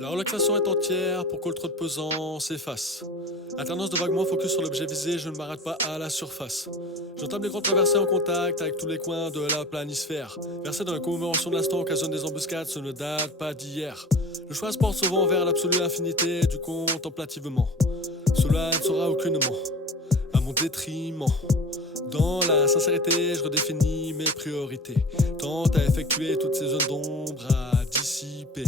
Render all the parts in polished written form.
La relaxation est entière pour que le trop de pesant s'efface. Alternance de vaguement focus sur l'objet visé, je ne m'arrête pas à la surface. J'entame les grandes traversées en contact avec tous les coins de la planisphère. Versé dans la commémoration de l'instant, occasionne des embuscades, ce ne date pas d'hier. Le choix se porte souvent vers l'absolue infinité du contemplativement. Cela ne sera aucunement à mon détriment. Dans la sincérité, je redéfinis mes priorités. Tente à effectuer toutes ces zones d'ombre à dissiper.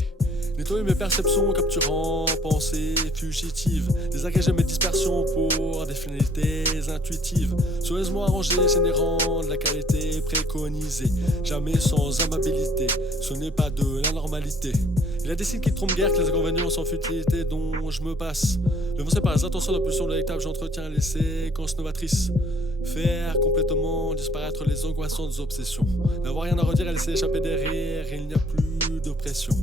Nettoyer mes perceptions, capturant pensées fugitives. Désagréger mes dispersions pour des finalités intuitives. Soigneusement arrangé, générant de la qualité préconisée. Jamais sans amabilité, ce n'est pas de l'anormalité. Il y a des signes qui trompent guère que les inconvénients sans futilité dont je me passe. Devancé par les intentions d'impulsion délectable, j'entretiens les séquences novatrices. Faire complètement disparaître les angoissantes obsessions. N'avoir rien à redire et laisser échapper des rires, il n'y a plus de pression.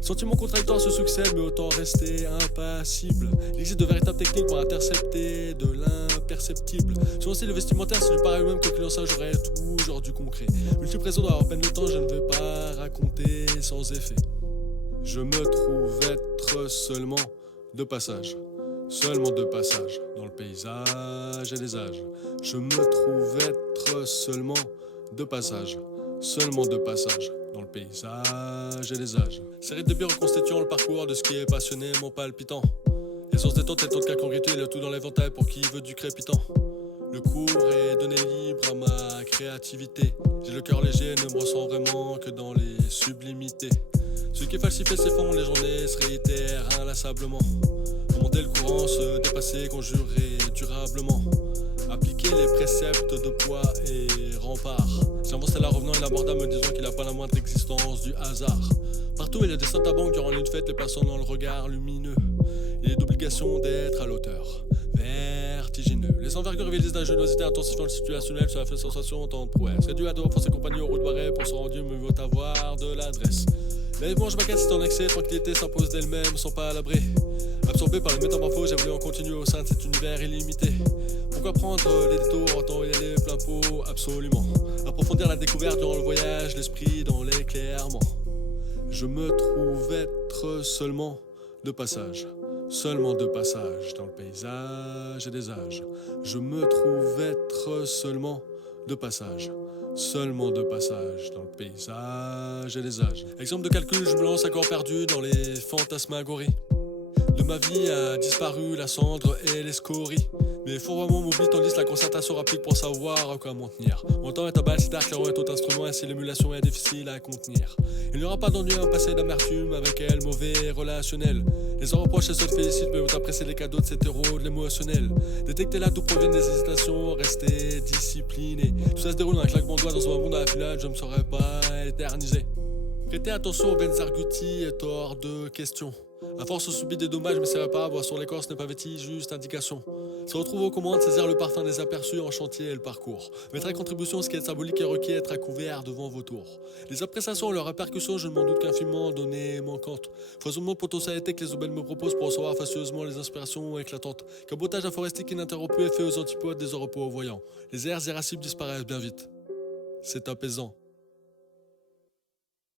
Sentiments contradictoires se succèdent, mais autant rester impassible. Il existe de véritables techniques pour intercepter de l'imperceptible. Sur un style vestimentaire, c'est du pareil même, quoi qu'il en soit, j'aurais toujours du concret. Multiprésent doit avoir peine le temps, je ne vais pas raconter sans effet. Je me trouve être seulement de passage. Seulement de passage dans le paysage et les âges. Je me trouve être seulement de passage. Seulement de passage dans le paysage et les âges. Série de débuts reconstituant le parcours de ce qui est passionnément palpitant. Essence détente et taux de calcongrétude, le tout dans l'éventail pour qui veut du crépitant. Le cours est donné libre à ma créativité. J'ai le cœur léger, ne me ressens vraiment que dans les sublimités. Ce qui falsifie ses fonds, les journées se réitèrent inlassablement. Remonter le courant, se dépasser, conjurer durablement. Appliquer les préceptes de poids et rempart. J'avance là revenant inabordable me disant qu'il n'a pas la moindre existence du hasard. Partout il y a des saltimbanques durant une fête, les personnes dans le regard lumineux. Il est d'obligation d'être à l'auteur, vertigineux. Les envergures rivilisent d'ingéniosité intensifiant le situationnel, cela fait sensation en temps de prouesse. Réduit à devoir forcer compagnie aux routes barrées pour se rendre mieux vaut avoir de l'adresse. L'événement je m'inquiète, c'est en excès, tranquillité s'impose d'elle-même sans pas à l'abri. Absorbé par les métamorphoses, j'évolue en continu au sein de cet univers illimité. Pourquoi prendre les détours en temps y aller plein pot? Absolument. Approfondir la découverte durant le voyage, l'esprit dans l'éclairement. Je me trouve être seulement de passage. Seulement de passage dans le paysage et les âges. Je me trouve être seulement de passage. Seulement de passage dans le paysage et les âges. Exemple de calcul, je me lance à corps perdu dans les fantasmagories. De ma vie a disparu la cendre et les scories. Mes fourvoiements m'oublient tandis que la concertation rapide pour savoir à quoi m'en tenir. Mon temps est à balle, c'est d'art, clairement est tout instrument, ainsi l'émulation est difficile à contenir. Il n'y aura pas d'ennui à un passé d'amertume avec elle, mauvais relationnel. Les en reproches et se félicitent, mais vous appréciez les cadeaux de cet héros de l'émotionnel. Détectez là d'où proviennent des hésitations, restez discipliné. Tout ça se déroule dans un claquement de doigts dans un monde à la filade, je ne me serais pas éternisé. Prêtez attention aux veines arguties et hors de question. À force on subit des dommages mais c'est réparable, voir sur l'écorce n'est pas vêti, juste indication. Se retrouve aux commandes, saisir le parfum des aperçus en chantier et le parcours. Mettre à contribution ce qui est symbolique et requiert être à couvert devant vos tours. Les appréciations et leurs répercussions, je ne m'en doute qu'infiniment données manquantes. Foisonnement de potentialité que les aubaines me proposent pour recevoir facieusement les inspirations éclatantes. Cabotage aphoristique ininterrompu et fait aux antipodes des repos voyants. Les airs irascibles disparaissent bien vite. C'est apaisant.